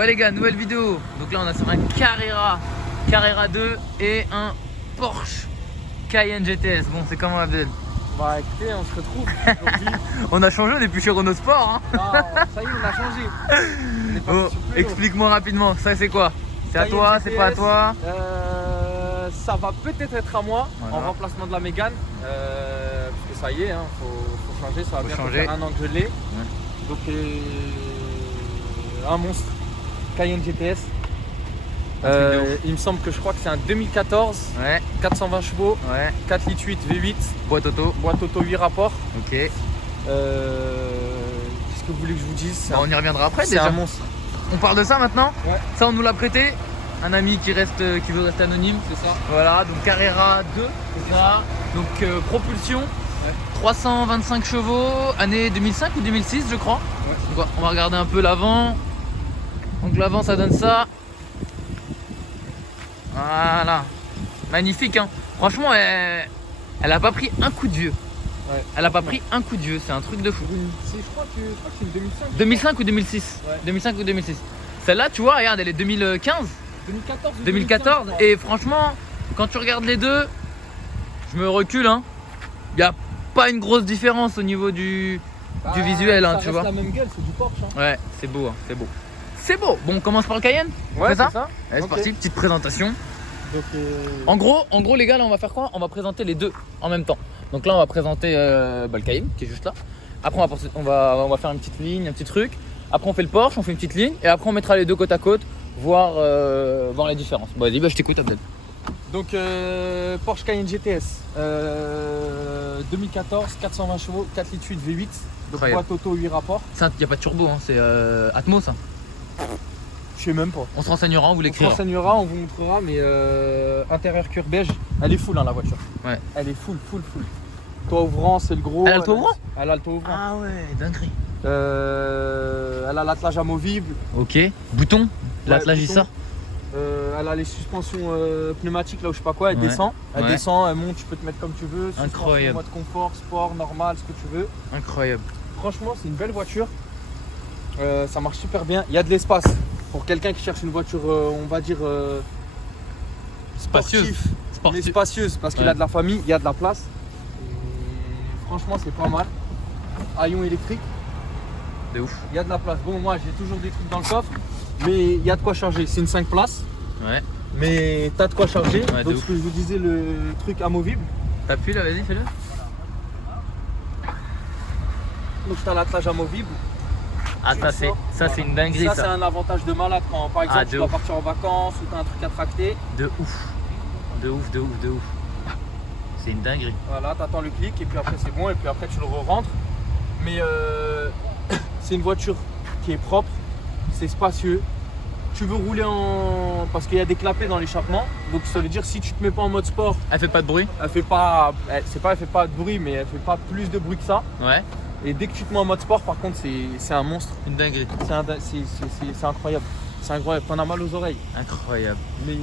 Ouais les gars, nouvelle vidéo. Donc là on a sur un Carrera 2 et un Porsche Cayenne GTS. Bon, c'est comment Abdel? Bah écoutez, on se retrouve aujourd'hui. On a changé, on est plus chez Renault Sport hein. Non, ça y est, on a changé. On est Oh, parti sur plus haut. explique-moi rapidement, ça c'est quoi? C'est à Cayenne toi, GTS, c'est pas à toi? Ça va peut-être être à moi, Voilà. en remplacement de la Mégane. Parce que ça y est, hein, faut changer, ça va Faut bientôt changer. faire un an que je l'ai. Donc un monstre, Cayenne GTS. Un truc de ouf. Il me semble que je crois que c'est un 2014, Ouais, 420 chevaux, ouais. 4 litres 8 V8, Boîte auto. boîte auto 8 rapports. Ok. Qu'est-ce que vous voulez que je vous dise? C'est Bah, on y reviendra après c'est déjà. un monstre. On parle de ça maintenant? Ouais. Ça on nous l'a prêté. Un ami qui veut rester anonyme. C'est ça. Voilà, donc Carrera 2, c'est ça. Donc propulsion, 325 chevaux, année 2005 ou 2006 je crois. Ouais. Donc, on va regarder un peu l'avant. Donc l'avant ça donne ça. Voilà. Magnifique hein. Franchement elle a pas pris un coup de vieux. Ouais. Elle a pas pris un coup de vieux, c'est un truc de fou. Je crois que c'est une 2005. 2005 ou 2006 Ouais. 2005 ou 2006. Celle-là tu vois, regarde, elle est 2015. 2014. 2014 et franchement quand tu regardes les deux, je me recule hein. Il n'y a pas une grosse différence au niveau du visuel hein, tu vois. La même gueule, c'est du Porsche. Hein. Ouais, c'est beau hein, c'est beau. C'est beau. Bon, on commence par le Cayenne. Ouais, c'est ça. c'est ça. Allez, c'est Ok. parti, petite présentation. Donc, En gros les gars, là on va faire quoi? On va présenter les deux en même temps. Donc là on va présenter le Cayenne qui est juste là. Après on va faire une petite ligne, un petit truc. Après on fait le Porsche, on fait une petite ligne et après on mettra les deux côte à côte, voir les différences. Bon vas-y, je t'écoute Abdel. donc Porsche Cayenne GTS 2014, 420 chevaux, 4 litres 8 V8. Donc Incroyable. boîte auto 8 rapports. Ça, il n'y a pas de turbo, hein, c'est Atmos. Hein. Je sais même pas. On se renseignera, on vous On se l'écrira. renseignera, on vous montrera, mais intérieur cuir beige, elle est full hein, la voiture. Ouais. Elle est full. Toit ouvrant, c'est le gros. Elle a le toit ouvrant? Elle a le toit ouvrant. Ah ouais, dinguerie. Elle a l'attelage amovible. Ok, bouton, l'attelage il bouton. sort. Elle a les suspensions pneumatiques là où je sais pas quoi, elle Ouais. descend, elle Ouais. descend, elle monte, tu peux te mettre comme tu veux, suspension, Incroyable. mode confort, sport, normal, ce que tu veux. Incroyable. Franchement c'est une belle voiture, ça marche super bien, il y a de l'espace pour quelqu'un qui cherche une voiture on va dire Spacieuse. sportive, mais spacieuse parce qu'il Ouais. a de la famille, il y a de la place. Et franchement c'est pas mal. Haillon électrique, De ouf. il y a de la place. Bon moi j'ai toujours des trucs dans le coffre, mais il y a de quoi charger, c'est une 5 places. Ouais. Mais t'as de quoi charger. Ouais, de donc ouf. ce que je vous disais, le truc amovible. T'appuies là, vas-y, fais-le. Donc t'as l'attelage amovible. Ah, Tu ça le c'est sors, c'est une voilà. dinguerie Ça c'est ça. un avantage de malade quand par exemple Ah, tu de dois ouf. partir en vacances ou t'as un truc à tracter. De ouf. De ouf, de ouf, de ouf. C'est une dinguerie. Voilà, t'attends le clic et puis après c'est bon et puis après tu le re-rentres. Mais c'est une voiture qui est propre, c'est spacieux. Tu veux rouler en. Parce qu'il y a des clapets dans l'échappement. Donc ça veut dire si tu te mets pas en mode sport, Elle fait pas de bruit? elle fait pas. Elle fait pas de bruit, mais elle fait pas plus de bruit que ça. Ouais. Et dès que tu te mets en mode sport, par contre, c'est un monstre. Une dinguerie. C'est incroyable. C'est incroyable. T'en as mal aux oreilles. Incroyable. Mais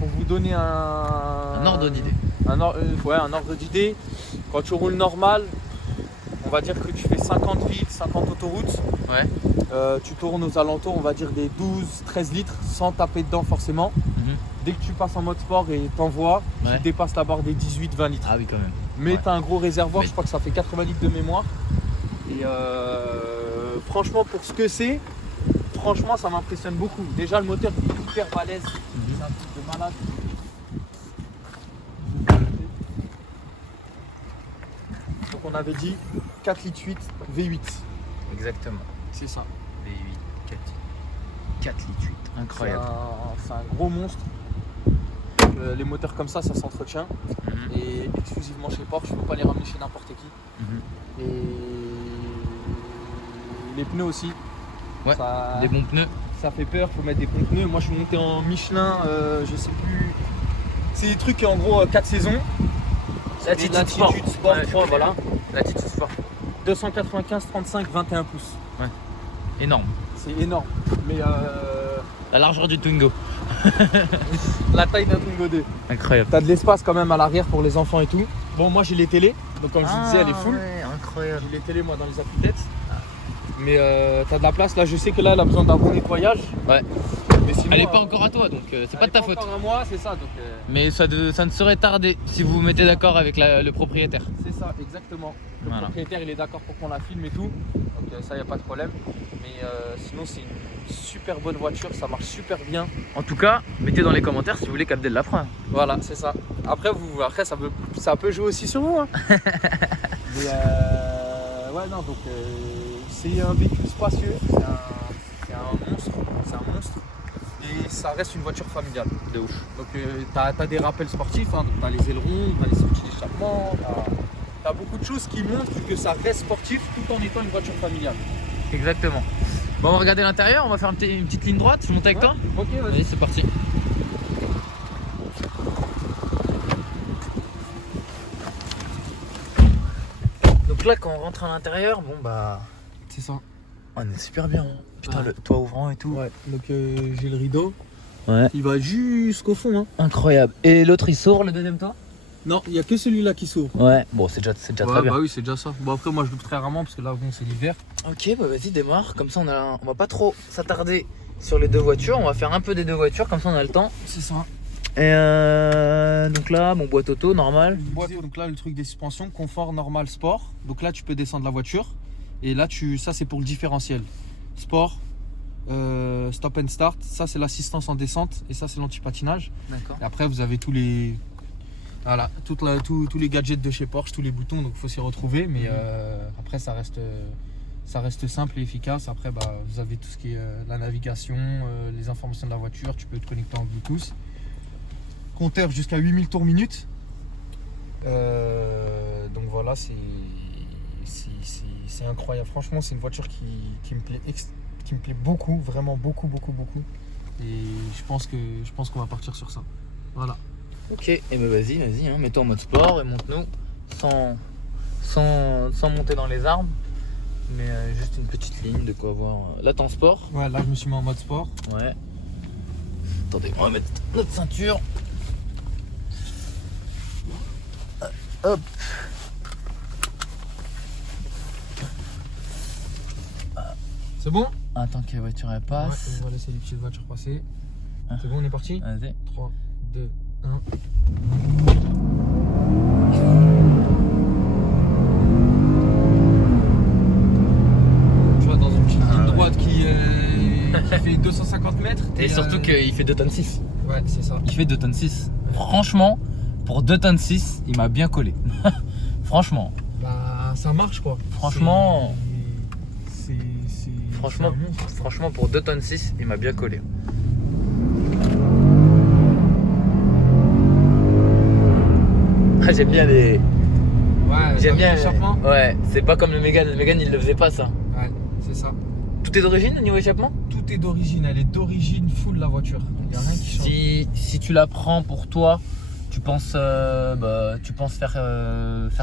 pour vous donner Un ordre d'idée. un ordre d'idée, quand tu roules normal, on va dire que tu fais 50 villes, 50 autoroutes. Ouais. Tu tournes aux alentours, on va dire des 12-13 litres sans taper dedans forcément. Mhm. Dès que tu passes en mode sport et t'envoies, Ouais. tu dépasses la barre des 18-20 litres. Ah oui, quand même. Mais Ouais. t'as un gros réservoir, Mais- je crois que ça fait 80 litres de mémoire. Et franchement, pour ce que c'est, franchement, ça m'impressionne beaucoup. Déjà, le moteur il est hyper balèze, c'est un truc de malade. Donc, on avait dit 4 litres 8 V8. Exactement. C'est ça. V8, 4 litres 8. Incroyable. C'est un gros monstre. Les moteurs comme ça s'entretient. Mhm. Et exclusivement chez Porsche, il ne faut pas les ramener chez n'importe qui. Mhm. Et les pneus aussi. Ouais, Ça, Des bons pneus. ça fait peur, faut mettre des bons pneus. Moi je suis monté en Michelin, je sais plus. C'est des trucs en gros 4 saisons. Latitude Sport. Sport Ouais, 3, voilà. Latitude Sport. 295, 35, 21 pouces. Énorme. C'est énorme. Mais La largeur du Twingo. la taille d'un Twingo 2. Incroyable. T'as de l'espace quand même à l'arrière pour les enfants et tout. Bon moi j'ai les télés, donc comme je vous disais elle est full. Ouais, incroyable. J'ai les télés moi dans les appuis-têtes. Mais t'as de la place. Là, je sais que là, elle a besoin d'un bon nettoyage. Ouais. Mais sinon, Elle est pas encore à toi, donc c'est pas de ta faute. Encore à moi, c'est ça. Donc, Mais ça ne serait tardé si vous vous mettez d'accord avec le propriétaire. c'est ça, exactement. Le Voilà. propriétaire, il est d'accord pour qu'on la filme et tout. Donc ça, y a pas de problème. Mais sinon, c'est une super bonne voiture. Ça marche super bien. En tout cas, mettez dans les commentaires si vous voulez qu'Abdel la prenne. Voilà, c'est ça. Après, ça peut jouer aussi sur vous. Hein. Mais ouais, non, donc c'est un véhicule spacieux, c'est un monstre, et ça reste une voiture familiale. De ouf. Donc t'as des rappels sportifs, hein, donc t'as les ailerons, t'as les sorties d'échappement, t'as beaucoup de choses qui montrent que ça reste sportif tout en étant une voiture familiale. Exactement. Bon, on va regarder l'intérieur, on va faire une petite ligne droite. Je monte avec toi. Ok, vas-y. Vas-y, c'est parti. Donc là, quand on rentre à l'intérieur, bon bah, C'est ça. on est super bien. Hein. Putain, Ouais. le toit ouvrant et tout. Ouais, donc j'ai le rideau, Ouais. il va jusqu'au fond. Hein. Incroyable. Et l'autre, il s'ouvre le deuxième toit? Non, il n'y a que celui-là qui s'ouvre. Ouais. Bon, c'est déjà très bien. Bah oui, c'est déjà ça. Bon, après, moi je l'ouvre très rarement parce que là, bon, c'est l'hiver. Ok, bah vas-y, démarre. Comme ça, on va pas trop s'attarder sur les deux voitures. On va faire un peu des deux voitures, comme ça on a le temps. C'est ça. Et donc là, mon boîte auto, normal. Boîte, donc là, le truc des suspensions, confort, normal, sport. Donc là, tu peux descendre la voiture. Et là, ça, c'est pour le différentiel. Sport, stop and start. Ça, c'est l'assistance en descente. Et ça, c'est l'anti-patinage. D'accord. Et après, vous avez tous les gadgets de chez Porsche, tous les boutons. Donc, il faut s'y retrouver. Mais après, ça reste simple et efficace. Après, bah, vous avez tout ce qui est la navigation, les informations de la voiture. Tu peux te connecter en Bluetooth. Compteur jusqu'à 8000 tours minute. Donc voilà, c'est incroyable. Franchement, c'est une voiture qui me plaît beaucoup, vraiment beaucoup. Et je pense qu'on va partir sur ça. Voilà. Ok, et ben vas-y, hein, mets-toi en mode sport et monte-nous sans monter dans les arbres. Mais juste une petite ligne de quoi voir. Là, t'es en sport. Ouais, là je me suis mis en mode sport. Ouais. Attendez, on va mettre notre ceinture. Hop. C'est bon? Attends que la voiture elle Ouais, passe. on va laisser les petites voitures passer. Ah. C'est bon, on est parti? Vas-y. 3, 2, 1. Tu vois, dans une petite ligne droite qui fait 250 mètres. Et surtout qu'il fait 2 tonnes 6. Ouais, c'est ça. Il fait 2 tonnes 6. Franchement, pour 2 tonnes 6, il m'a bien collé. Franchement. Bah, ça marche quoi. Franchement. Franchement, Franchement, pour 2 tonnes 6, il m'a bien collé. Ah, j'aime bien les. ouais, J'aime bien. l'échappement. Ouais, c'est pas comme le Mégane. Le Mégane, il le faisait pas ça. Ouais, c'est ça. Tout est d'origine au niveau échappement? Tout est d'origine, elle est d'origine full la voiture. Il n'y a rien qui change. Si tu la prends pour toi, tu penses faire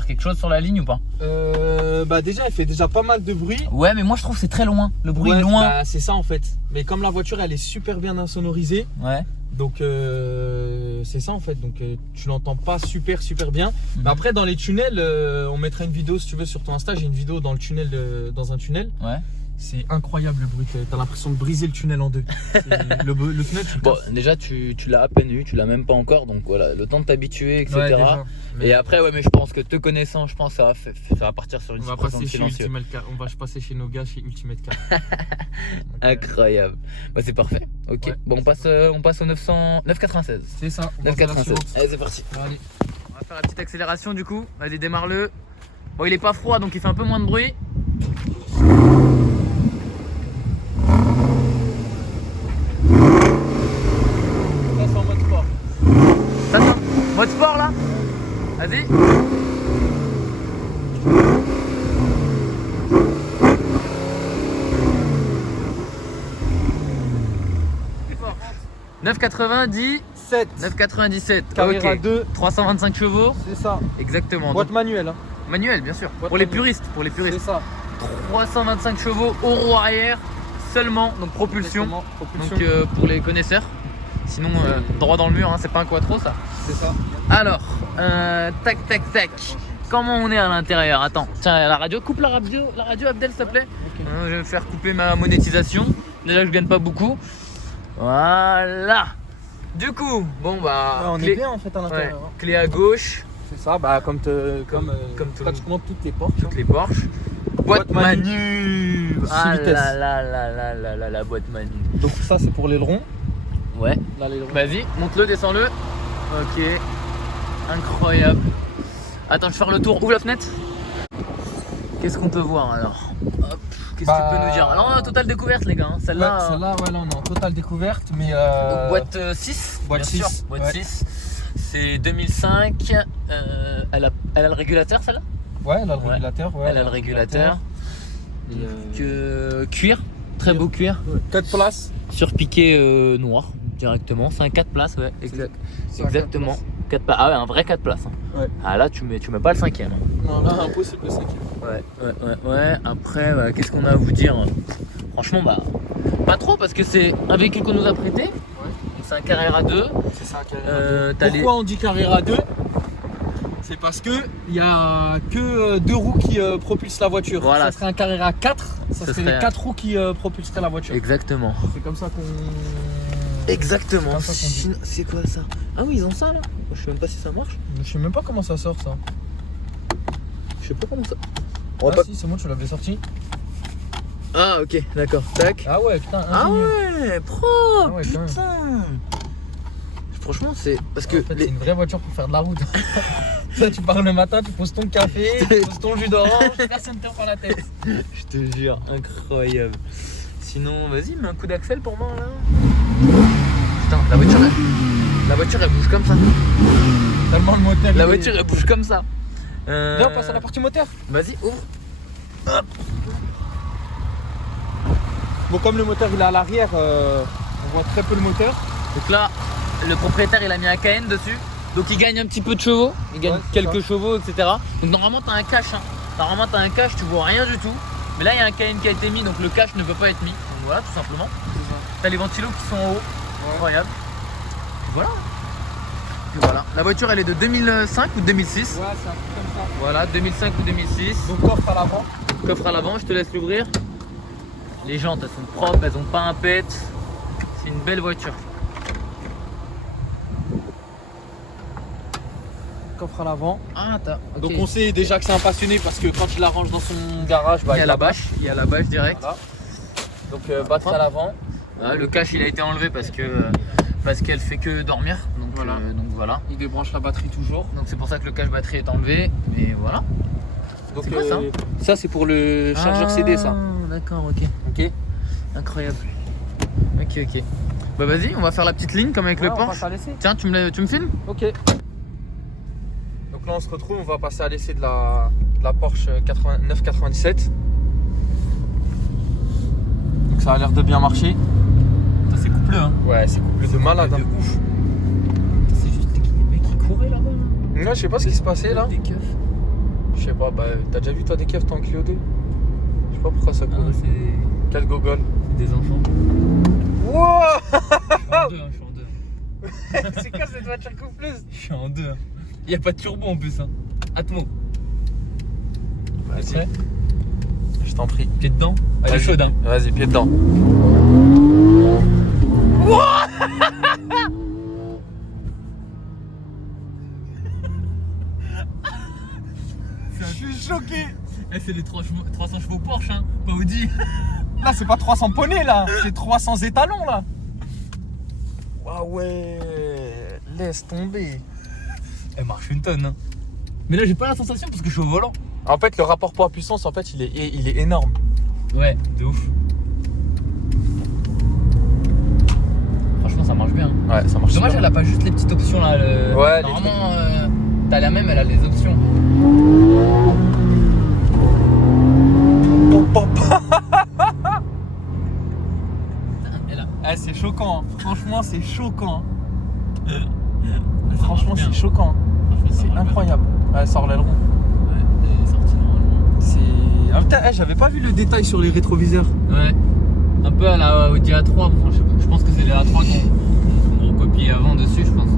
quelque chose sur la ligne ou pas? Bah déjà, elle fait déjà pas mal de bruit. Ouais, mais moi je trouve que c'est très loin. Le bruit Ouais, est loin. bah, c'est ça en fait. Mais comme la voiture, elle est super bien insonorisée. Ouais. Donc c'est ça en fait. Donc tu l'entends pas super bien. Mhm. Mais après dans les tunnels, on mettra une vidéo si tu veux sur ton Insta. J'ai une vidéo dans le tunnel, dans un tunnel. Ouais. C'est incroyable le bruit. T'as l'impression de briser le tunnel en deux. Le tunnel, tu le Bon, casses. déjà tu l'as à peine eu, tu l'as même pas encore, donc voilà, le temps de t'habituer, etc. Ouais, déjà. Mais Et après, ouais, mais je pense que te connaissant, je pense que ça va partir sur une on va situation passer chez silencieuse. Ultimate Car. On va passer chez nos gars chez Ultimate Car. Incroyable. Bah c'est parfait. Ok. Ouais. Bon, on passe au 996. C'est ça. On passe à la 996. suivante. Allez, c'est parti. Allez. On va faire la petite accélération du coup. Vas-y, démarre-le. Bon, il est pas froid donc il fait un peu moins de bruit. Ça c'est en mode sport. Ça, mode sport là. Vas-y. Plus fort. 9,90. 7. 9,97. Carrera Ok. 2. 325 chevaux. C'est ça. Exactement. Boîte manuelle. Hein. Manuel, bien sûr. Boîte Pour les manuelle. puristes. Pour les C'est puristes. ça. 325 chevaux au roue arrière seulement. Donc propulsion. Exactement. Propulsion. Donc pour les connaisseurs. Sinon, droit dans le mur, hein, c'est pas un quattro ça. C'est ça. Alors, tac tac tac. comment on est à l'intérieur. Attends, tiens, la radio, coupe la radio Abdel, s'il te plaît. Je vais me faire couper ma monétisation. Déjà que je gagne pas beaucoup. Voilà. Du coup, bon bah. Ouais, on est bien en fait à l'intérieur. Ouais, clé à gauche. C'est ça, bah comme tout pratiquement toutes les portes. toutes les Porsche. Boîte manu. Ah vitesses. la boîte manu. Donc ça c'est pour l'aileron. Ouais. Là l'aileron. Vas-y, monte-le, descends-le. Ok. Incroyable. Attends, je vais faire le tour. Ouvre la fenêtre. Qu'est-ce qu'on peut voir alors? Hop. Qu'est-ce que tu peux nous dire? Alors on a totale découverte les gars. Hein. Celle-là. Ouais, celle-là, ouais, là on est en totale découverte, mais. Donc, boîte 6. Boîte bien 6. Sûr. Boîte 6. C'est 2005. Elle a le régulateur celle-là? Ouais, elle a le régulateur. Ouais, elle a le régulateur. Cuir. Très beau cuir. 4 places. Surpiqué noir directement. C'est un 4 places, ouais. Exactement. 4 places. Ah ouais, un vrai 4 places. Hein. Ouais. Ah là, tu mets pas le 5ème. Hein. Non, là, impossible le 5ème. Ouais. Après, bah, qu'est-ce qu'on a à vous dire? Franchement, bah, pas trop parce que c'est un véhicule qu'on nous a prêté. Ouais. C'est un Carrera 2. C'est ça, Carrera 2. T'as Pourquoi on dit Carrera 2? C'est parce que il y a que 2 roues qui propulsent la voiture. Voilà. Ça serait un Carrera 4. Ça serait les 4 roues qui propulseraient la voiture. Exactement. C'est comme ça qu'on. Exactement. C'est comme ça C'est quoi ça? Ah oui, ils ont ça là. Je sais même pas si ça marche. Je sais même pas comment ça sort ça. Je sais pas comment ça. Ah si, c'est moi, tu l'avais sorti. Ah ok, d'accord. Tac. Ah ouais, putain. Ah ingénieux. ouais, propre. Ah ouais, quand même. putain. Franchement, c'est parce que En fait, c'est une vraie voiture pour faire de la route. Ça, tu pars le matin, tu poses ton café, tu poses ton jus d'orange, personne ne te prend la tête. Je te jure, incroyable. Sinon, vas-y, mets un coup d'axel pour moi là. Putain, la voiture elle bouge comme ça. Tellement le moteur. La voiture elle bouge comme ça. Viens, on passe à la partie moteur. Vas-y, ouvre. Hop. Bon, comme le moteur il est à l'arrière, on voit très peu le moteur. Donc là, le propriétaire il a mis un KN dessus. Donc il gagne un petit peu de chevaux. Il gagne quelques chevaux, etc. Donc normalement t'as un cache. Hein. Normalement t'as un cache, tu vois rien du tout. Mais là il y a un KN qui a été mis, donc le cache ne peut pas être mis. Donc voilà, tout simplement. T'as les ventilos qui sont en haut. Incroyable. Voilà. Puis voilà. La voiture elle est de 2005 ou 2006. Ouais, c'est un truc comme ça. Voilà, 2005 ou 2006. Donc coffre à l'avant. Coffre à l'avant, je te laisse l'ouvrir. Les jantes elles sont propres, elles ont pas un pet. C'est une belle voiture. Coffre à l'avant. Ah t'as. Donc on sait déjà que c'est un passionné parce que quand il la range dans son garage, il y a la bâche. Il y a la bâche direct. Voilà. Donc batterie à l'avant. Ah, le cache il a été enlevé parce qu'elle fait que dormir. Donc voilà. Il débranche la batterie toujours. Donc c'est pour ça que le cache batterie est enlevé. Mais voilà. Donc c'est quoi, ça c'est pour le chargeur CD ça. D'accord, ok. Incroyable. Ok. Bah vas-y, on va faire la petite ligne comme avec le Porsche. Tiens, tu me filmes? Ok. Donc là on se retrouve, on va passer à l'essai de la Porsche 997. Donc ça a l'air de bien marcher. Ça c'est couplé hein. Ouais, c'est couplé de malade. De ouf. C'est juste les mecs qui couraient là-bas. Ouais, je sais pas ce qui se passait là. Des keufs. Je sais pas, bah t'as déjà vu toi des keufs en Clio 2? Je sais pas pourquoi ça court. C'est Quel gogol. des enfants. Wow. Je suis en deux. C'est quoi cette voiture coupleuse? Je suis en deux. Il n'y a pas de turbo en plus. Hein. Atmo. Vas-y. Je t'en prie. Pied dedans. Elle est chaude. Hein. Vas-y, pied dedans. Je suis choqué. C'est les 300 chevaux Porsche, hein, pas Audi. Là, c'est pas 300 poneys là, c'est 300 étalons là. Ah ouais, laisse tomber. Elle marche une tonne. Hein. Mais là, j'ai pas la sensation parce que je suis au volant. En fait, le rapport poids-puissance, en fait, il est énorme. Ouais, de ouf. Franchement, ça marche bien. Ouais, ça marche. Dommage, super. elle a pas juste les petites options là. Ouais, normalement, t'as la même, elle a les options. Eh, c'est choquant, hein. Franchement c'est choquant. Franchement c'est choquant. C'est incroyable. Ouais, elle sort l'aileron. Ouais, elle est sortie normalement. C'est. Ah putain, j'avais pas vu le détail sur les rétroviseurs. Ouais. Un peu à la Audi A3, je pense que c'est les A3 qu'on recopié avant dessus, je pense.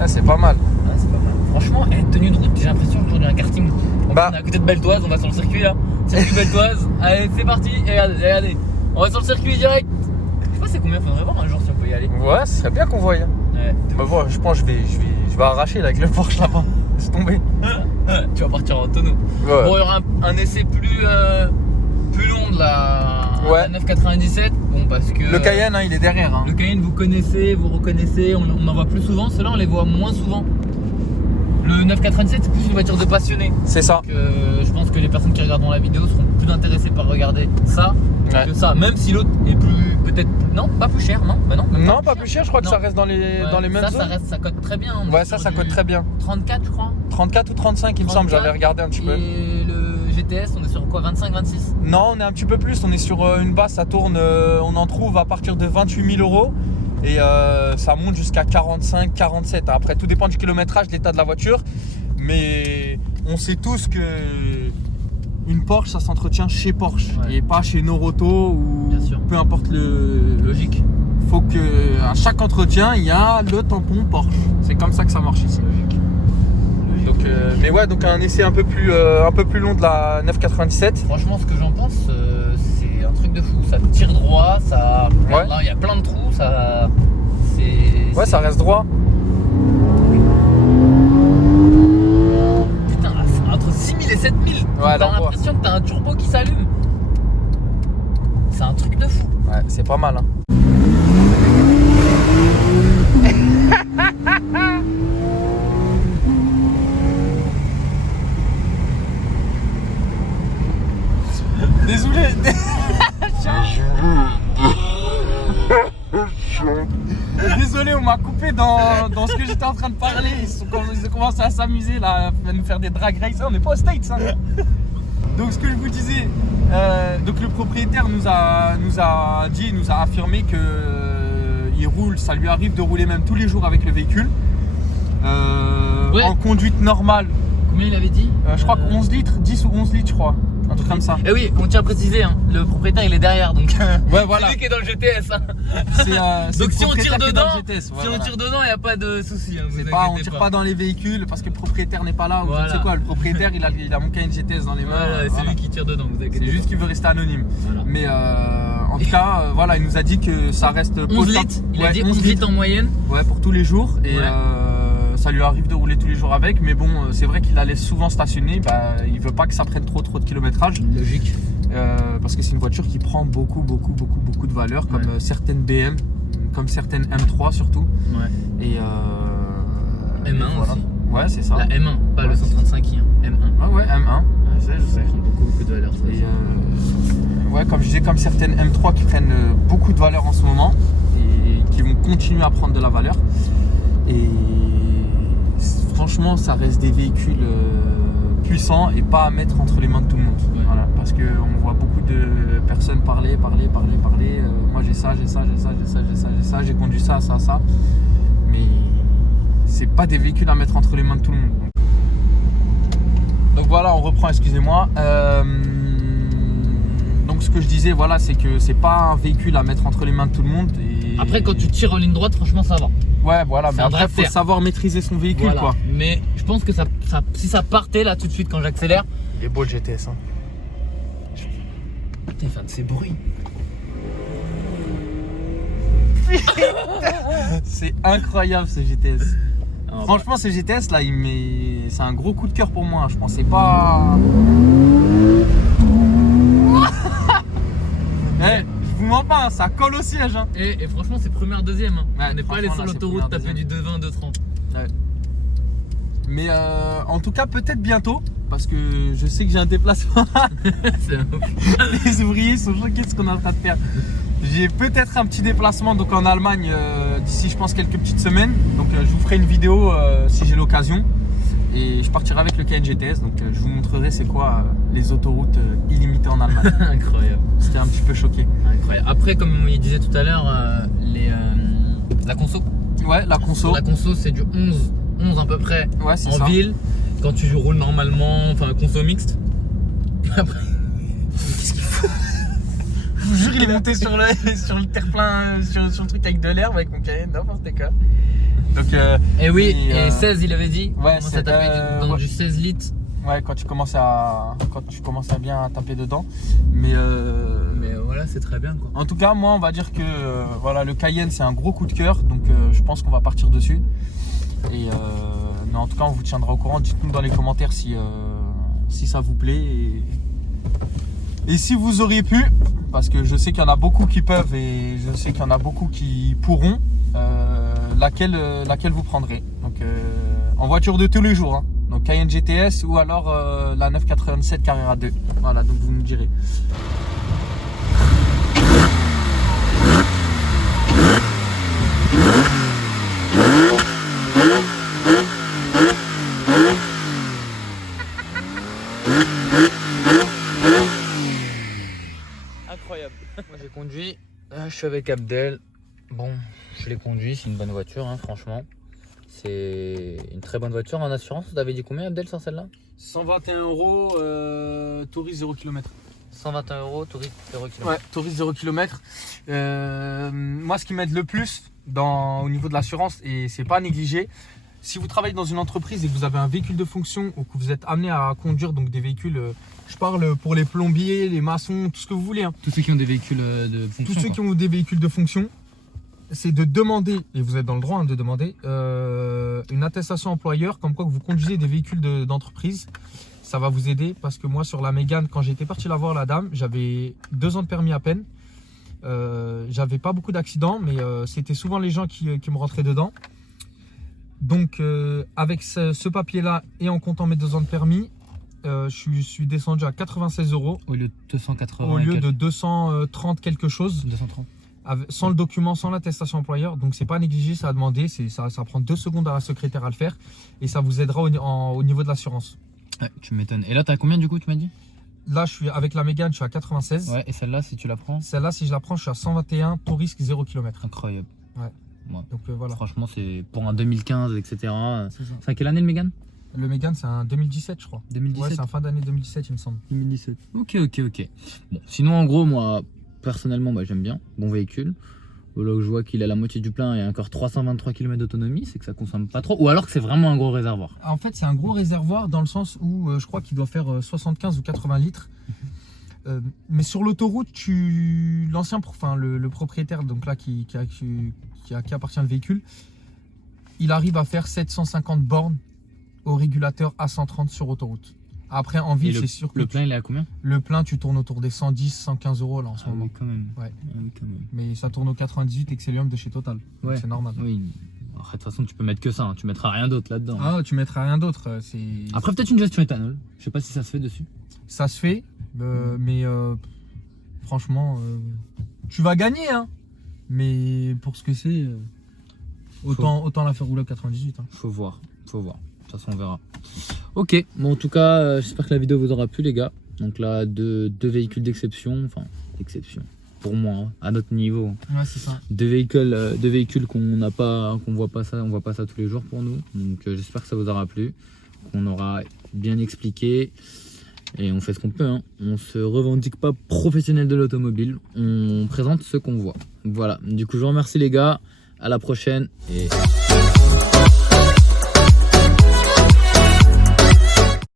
Ah, c'est pas mal. Ouais, c'est pas mal. Franchement, tenue de route, j'ai l'impression aujourd'hui un karting. On Bah. est à côté de Beltoise, on va sur le circuit là. Circuit Beltoise. Allez, c'est parti. Et regardez. On va sur le circuit direct. Je sais pas c'est combien, faudrait voir un jour si on peut y aller. Ouais, ce serait bien qu'on voie. Hein. Ouais. Bah, voilà, je pense que je vais arracher là, avec le Porsche là-bas. Laisse tomber. Tu vas partir en tonneau. Ouais. Bon, il y aura un essai plus long de la 997. Bon, parce que. Le Cayenne, hein, il est derrière. Hein. Le Cayenne, vous connaissez, vous reconnaissez, on en voit plus souvent. Ceux-là, on les voit moins souvent. Le 997, c'est plus une voiture de passionné. C'est ça. Donc, je pense que les personnes qui regarderont la vidéo seront plus intéressées par regarder ça que ça. Même si l'autre est plus, peut-être, non, pas plus cher, non. Bah non, Non, pas plus cher, je crois que Non. ça reste dans les mêmes ça, zones. ça cote très bien. On est Ouais, sur ça du cote très bien. 34, je crois. 34 ou 35, il me semble, 34, j'avais regardé un petit peu. Et le GTS, on est sur quoi, 25, 26? Non, on est un petit peu plus, on est sur une base, ça tourne, on en trouve à partir de 28 000 € et ça monte jusqu'à 45, 47. Après, tout dépend du kilométrage, de l'état de la voiture, mais on sait tous que une Porsche, ça s'entretient chez Porsche et pas chez Noroto ou Bien sûr. peu importe le. Logique. Faut que à chaque entretien, il y a le tampon Porsche. C'est comme ça que ça marche ici. Logique. Donc, mais ouais, donc un essai un peu plus long de la 997. Franchement, ce que j'en pense, c'est un truc de fou. Ça tire droit, ça. Ouais. Là, il y a plein de trous, ça. Ouais, ça reste droit. Putain, entre 6000 et 7000, t'as l'envoi. l'impression que t'as un turbo qui s'allume. C'est un truc de fou. Ouais, c'est pas mal. Hein. Désolé. Désolé, on m'a coupé dans ce que j'étais en train de parler. Ils ont commencé à s'amuser là, à nous faire des drag races. On n'est pas aux States. Hein. Donc ce que je vous disais, donc le propriétaire nous a affirmé que il roule, ça lui arrive de rouler même tous les jours avec le véhicule. Ouais. En conduite normale, Combien il avait dit je crois que 11 litres, 10 ou 11 litres je crois, un truc comme ça. Eh oui, on tient à préciser, hein, le propriétaire il est derrière donc. Ouais, voilà. C'est lui qui est dans le GTS. Hein. C'est Donc le si on tire propriétaire qui est dans dedans, le GTS, ouais, si voilà. on tire dedans, il n'y a pas de souci. Hein, vous C'est pas, on inquiétez tire pas dans les véhicules parce que le propriétaire n'est pas là ou je ne Voilà. sais quoi. Le propriétaire il a mon Cayenne GTS dans les mains. Voilà, c'est voilà. lui qui tire dedans, vous inquiétez C'est pas. juste qu'il veut rester anonyme. Voilà. Mais en tout cas, voilà, il nous a dit que ça reste 11 potable. litres, il a Ouais, dit 11 litres en moyenne. Ouais, pour tous les jours. Et Ouais. ça lui arrive de rouler tous les jours avec. Mais bon, c'est vrai qu'il la laisse souvent stationner. Bah, il veut pas que ça prenne trop de kilométrage. Logique. Parce que c'est une voiture qui prend beaucoup de valeur, comme Ouais. certaines BM, comme certaines M3 surtout. Ouais. Et M1 voilà. aussi. Ouais, c'est ça. La M1, pas Ouais, le 135i, hein. M1. Ah ouais, M1. Je sais. Ça prend beaucoup de valeur. Ça. Et ouais, comme je disais, comme certaines M3 qui prennent beaucoup de valeur en ce moment et qui vont continuer à prendre de la valeur. Et franchement, ça reste des véhicules puissants et pas à mettre entre les mains de tout le monde. Ouais. Voilà, parce qu'on voit beaucoup de personnes parler. Moi j'ai ça, j'ai conduit ça. Mais c'est pas des véhicules à mettre entre les mains de tout le monde. Donc voilà, on reprend, excusez-moi. Donc ce que je disais, voilà, c'est que c'est pas un véhicule à mettre entre les mains de tout le monde. Et... Après, quand tu tires en ligne droite, franchement, ça va. Ouais, voilà, c'est mais un après, il faut dragster. savoir maîtriser son véhicule, Voilà. quoi. Mais je pense que si ça partait là tout de suite quand j'accélère. Il est beau le GTS, hein. Putain, il fait un de ces bruits. C'est incroyable ce GTS. Alors, Franchement, ce GTS là, c'est un gros coup de cœur pour moi. Je pensais pas. Eh, je vous mens pas, hein, ça colle au siège. Hein. Et franchement, c'est première, deuxième. Hein. Ouais, On n'est pas allé franchement, sur là, c'est l'autoroute première, taper du 220, 230. Ouais. Mais en tout cas, peut-être bientôt. Parce que je sais que j'ai un déplacement. C'est ouf. Les ouvriers sont choqués de ce qu'on est en train de faire. J'ai peut-être un petit déplacement donc en Allemagne d'ici, je pense, quelques petites semaines. Donc je vous ferai une vidéo si j'ai l'occasion. Et je partirai avec le Cayenne GTS. Donc je vous montrerai c'est quoi les autoroutes illimitées en Allemagne. Incroyable. C'était un petit peu choqué. Incroyable. Après, comme il disait tout à l'heure, la conso. Ouais, la conso. La conso, c'est du 11 à peu près Ouais, c'est en ça. ville. Quand tu roules normalement, enfin conso mixte. Après, Qu'est-ce qu'il faut vous jure, il est monté sur le terre-plein, sur le truc avec de l'herbe avec mon Cayenne, n'importe quoi. Donc, Et oui, et 16 il avait dit. Ouais, c'est taper dans du 16 litres. Ouais, quand tu commences à bien taper dedans. Mais voilà, c'est très bien quoi. en tout cas, moi, on va dire que voilà, le Cayenne, c'est un gros coup de cœur. Donc, je pense qu'on va partir dessus. Et mais en tout cas, on vous tiendra au courant. Dites-nous dans les commentaires si ça vous plaît. Et si vous auriez pu, parce que je sais qu'il y en a beaucoup qui peuvent et je sais qu'il y en a beaucoup qui pourront, laquelle vous prendrez. Donc, en voiture de tous les jours. Hein. Donc Cayenne GTS ou alors la 987 Carrera 2. Voilà, donc vous nous direz. Incroyable. Moi j'ai conduit, là, je suis avec Abdel. Bon, je l'ai conduit, c'est une bonne voiture, hein, franchement. C'est une très bonne voiture en assurance. Vous avez dit combien Abdel sur celle-là? 121 €, touriste 0 km. 121 €, touriste 0 km. Ouais, touriste 0 km. Moi, ce qui m'aide le plus au niveau de l'assurance, et c'est pas négligé, si vous travaillez dans une entreprise et que vous avez un véhicule de fonction ou que vous êtes amené à conduire donc des véhicules, je parle pour les plombiers, les maçons, tout ce que vous voulez. Hein. Tous ceux qui ont des véhicules de fonction. Tous ceux qui ont des véhicules de fonction, c'est de demander, et vous êtes dans le droit hein, de demander, une attestation employeur comme quoi que vous conduisez des véhicules d'entreprise. Ça va vous aider parce que moi sur la Mégane, quand j'étais parti la voir la dame, j'avais 2 ans de permis à peine. J'avais pas beaucoup d'accidents, mais c'était souvent les gens qui me rentraient dedans. Donc avec ce papier-là et en comptant mes 2 ans de permis, je suis descendu à 96 € Au lieu de 280. au lieu de 230 quelque chose. 230. Sans le document, sans l'attestation employeur. Donc c'est pas négligé, ça a demandé, ça prend 2 secondes à la secrétaire à le faire et ça vous aidera au niveau de l'assurance. Ouais, tu m'étonnes. Et là, t'as combien du coup, tu m'as dit? Là, je suis avec la Mégane, je suis à 96. Ouais, et celle-là, si tu la prends? Celle-là, si je la prends, je suis à 121, tout risque 0 km. Incroyable. Ouais. Donc voilà. Franchement, c'est pour un 2015, etc. C'est à quelle année le Mégane? Le Mégane, c'est un 2017, je crois. 2017. Ouais, c'est en fin d'année 2017, il me semble. 2017. Ok. Bon, sinon, en gros, moi, personnellement, j'aime bien. Bon véhicule. Là où je vois qu'il a la moitié du plein et encore 323 km d'autonomie, c'est que ça consomme pas trop. Ou alors que c'est vraiment un gros réservoir. En fait, c'est un gros réservoir dans le sens où je crois qu'il doit faire 75 ou 80 litres. Mais sur l'autoroute, le propriétaire, donc là qui appartient le véhicule, il arrive à faire 750 bornes au régulateur à 130 sur autoroute. Après, en ville, c'est sûr que. Le plein, il est à combien? Le plein, tu tournes autour des 110, 115 € là en ce moment. Oui, quand même. Ouais. Oui, quand même. Mais ça tourne au 98 Excellium de chez Total. Ouais. C'est normal. Oui. Après, de toute façon, tu peux mettre que ça. Hein. Tu mettras rien d'autre là-dedans. Ah, tu mettras rien d'autre. Après, peut-être une gestion éthanol. Je sais pas si ça se fait dessus. Ça se fait, mais franchement, tu vas gagner, hein. Mais pour ce que c'est, autant la faire rouler à 98. Hein. Faut voir. De toute façon, on verra. Ok, bon, en tout cas, j'espère que la vidéo vous aura plu, les gars. Donc là, deux véhicules d'exception. Enfin, d'exception. Pour moi, hein, à notre niveau. Ouais, c'est ça. Deux véhicules qu'on voit pas ça tous les jours pour nous. Donc j'espère que ça vous aura plu, qu'on aura bien expliqué. Et on fait ce qu'on peut, hein. On se revendique pas professionnel de l'automobile. On présente ce qu'on voit. Voilà, du coup je vous remercie les gars. À la prochaine et